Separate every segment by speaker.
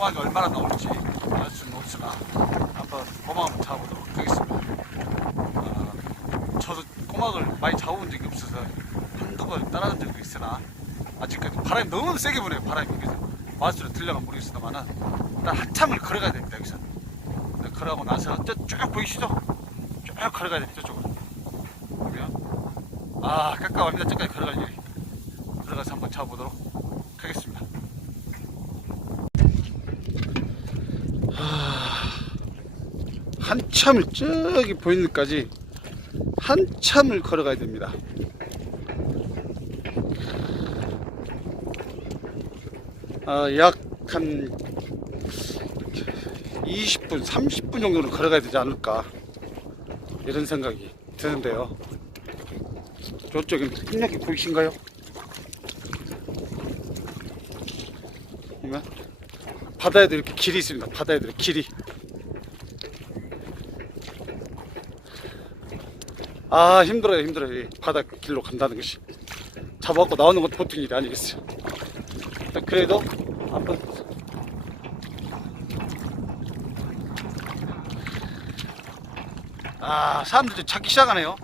Speaker 1: 꼬막이 얼마나 나올지 알 수는 없으나 한번 꼬막을 잡아보도록 하겠습니다. 아, 저도 꼬막을 많이 잡아본 적이 없어서 한두 번 따라간 적도 있으나 아직까지 바람이 너무 세게 부네요 바람이. 그래서 마스로 들려가 모르겠습니다만은 일단 한참을 걸어가야 됩니다 여기서. 네, 걸어가고 나서 저쭉 보이시죠? 쭉 걸어가야 됩니다 저쪽으로. 보면 아 깜깜합니다. 저까지 걸어갈 일이 들어가서 한번 잡아보도록 하겠습니다 한참을 저기 보이는 데까지 한참을 걸어가야 됩니다. 아, 약한 20분, 30분 정도는 걸어가야 되지 않을까? 이런 생각이 드는데요. 저쪽에 풍력이 보이신가요? 바다에도 이렇게 길이 있습니다. 바다에도 길이 아 힘들어요 힘들어요. 이 바다 길로 간다는 것이. 잡아갖고 나오는 것도 보통 일이 아니겠어요. 그래도 한번 아 사람들이 찾기 시작하네요.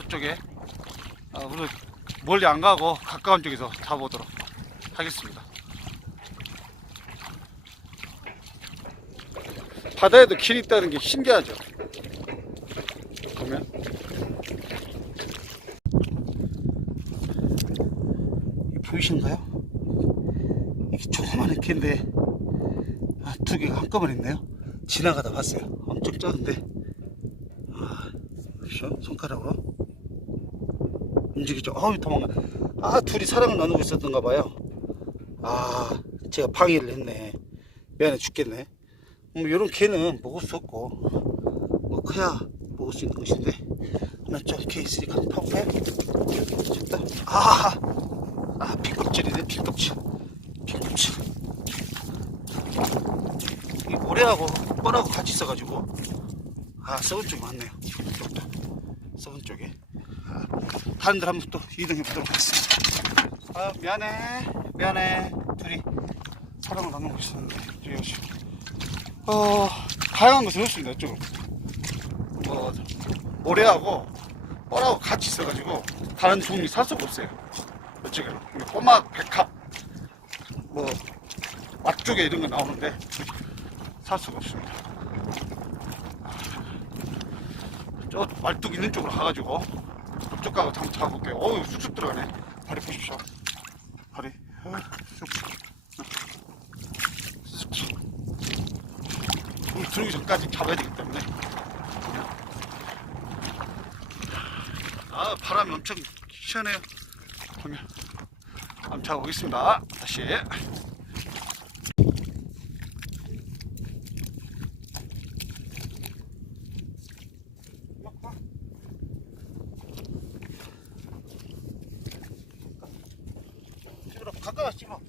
Speaker 1: 그쪽에. 아, 우리 멀리 안 가고 가까운 쪽에서 잡아보도록 하겠습니다. 바다에도 길이 있다는 게 신기하죠 보이시는가요? 이게 조그마한 개인데. 아, 두 개가 한꺼번에 있네요. 지나가다 봤어요. 엄청 작은데. 아, 보시죠? 손가락으로. 움직이죠. 어우 도망가. 아 둘이 사랑을 나누고 있었던가 봐요. 아 제가 방해를 했네. 미안해 죽겠네. 뭐 이런 개는 먹을 수 없고. 뭐 커야 먹을 수 있는 것인데. 하나 좀개 있으니까 파볼까요? 됐다. 아, 아 빈껍질이네 빈껍질. 빈껍질. 이 모래하고 뻘하고 같이 있어가지고. 아 썩은 쪽이 많네요 이쪽도. 썩은 쪽에. 아, 다른 데 한번 또 이동해 보도록 하겠습니다. 아 미안해 미안해. 둘이 사랑을 나누고 있었는데 오시고 어 다양한 것을 했습니다 이쪽으로. 뭐 모래하고 뻘하고 같이 있어가지고 다른 종류 살 수가 없어요. 이쪽에 꼬막 백합. 뭐 맛쪽에 이런 거 나오는데 살 수가 없습니다. 저 말뚝 있는 쪽으로 가가지고 그쪽 가고 한번 잡아볼게요. 어우 쑥쑥 들어가네. 발이 보십시오. 발이 어, 쑥쑥 이 들어오기 전까지 잡아야 되기 때문에. 아 바람이 엄청 시원해요. 보면 한번 잡아보겠습니다. 다시. 가까워 찍어.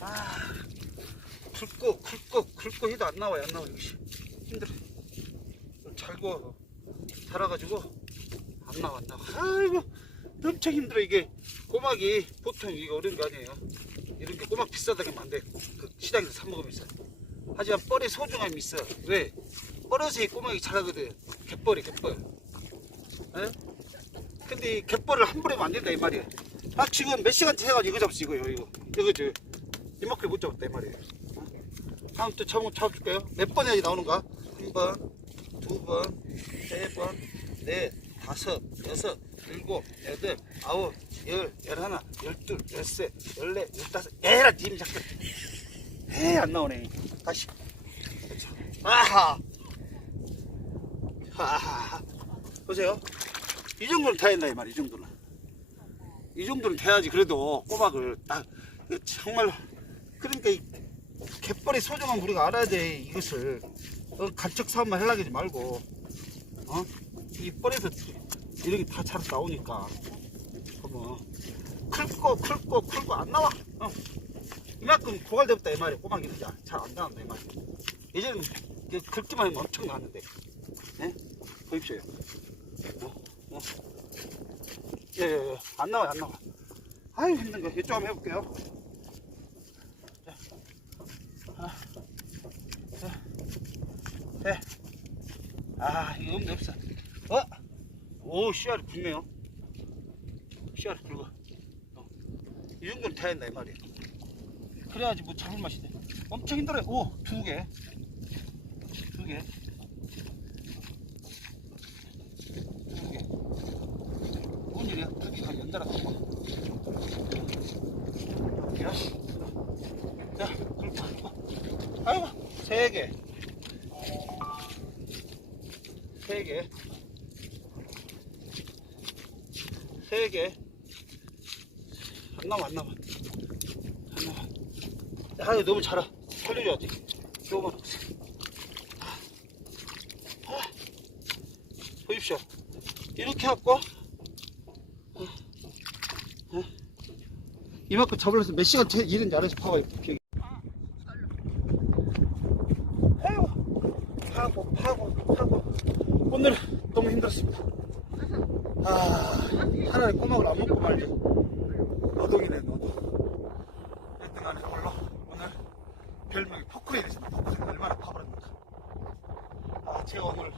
Speaker 1: 아 굵고 굵고 굵고 해도 안 나와요 안 나와 이것이 힘들어. 잘 구워서 달아가지고 안 나와 안 나와. 아이고 엄청 힘들어 이게. 꼬막이 보통 이거 어려운 게 아니에요? 이렇게 꼬막 비싸다게 만데 그 시장에서 사 먹으면 있어 하지만 뻘의 소중함이 있어. 왜? 뻘에서 이 꼬막이 자라거든. 갯벌이 갯벌. 에? 근데 이 갯벌을 한 번에 만든다 이 말이야. 아 지금 몇 시간째 해가지고 이거 잡수 이거요 이거. 이거 저 이만큼 못 잡았다 이 말이에요 어? 다음 또 잡아, 잡아줄까요? 몇 번 해야지 나오는가? 한 번, 두 번, 세 번, 넷, 다섯, 여섯, 일곱, 여덟, 아홉, 열, 열하나, 열둘, 열셋, 열넷, 열다섯, 에라 님 자꾸 에안 나오네. 다시. 그렇죠. 아하. 하하. 보세요. 이 정도는 돼야 된다 이 말이야 이 정도는. 이 정도는 돼야지 그래도 꼬막을 딱 정말 그러니까 이 갯벌의 소중함 우리가 알아야 돼 이것을. 어, 간척 사업만 하지 말고. 어? 이 뻘에서 이렇게 다 자라 나오니까. 어머 클고 클고 클고 안 나와. 어. 이만큼 고갈되었다 이 말이야. 꼬막이 이제 잘안 나온다 이 말이야. 이게 긁기만 하면 엄청 나왔는데. 예? 보십시오. 어? 어? 예 예 예. 안 나와요 안 나와. 아유 힘든 거. 이쪽 한번 해볼게요. 하나, 둘, 셋. 아, 이거 없네, 없어. 어? 오, 씨알이 굵네요. 씨알이 굵어. 어. 이 정도는 돼야 된다, 이 말이야. 그래야지 뭐 잡을 맛이 돼. 엄청 힘들어요. 오, 두 개. 두 개. 두 개. 뭔 일이야? 두 개가 연달아 갖고. 야. 자, 그렇게. 아이고, 세 개. 세 개. 세 개. 안 나와, 안 나와. 안. 야, 이거 너무 잘하. 살려줘야지. 조금만. 아. 아. 보십시오. 이렇게 갖고, 어. 어. 이만큼 잡으려서 몇 시간 제 일인지 알아서 봐봐요. 기억이. 아이고, 파고, 파고, 파고. 오늘 너무 힘들었습니다. 아, 차라리 말지. 노동이네, 노동. 1등 안에 올라. 오늘 별명이 포크레인이십니다. 포크레인 얼마나 파버렸는가. 아, 제가 오늘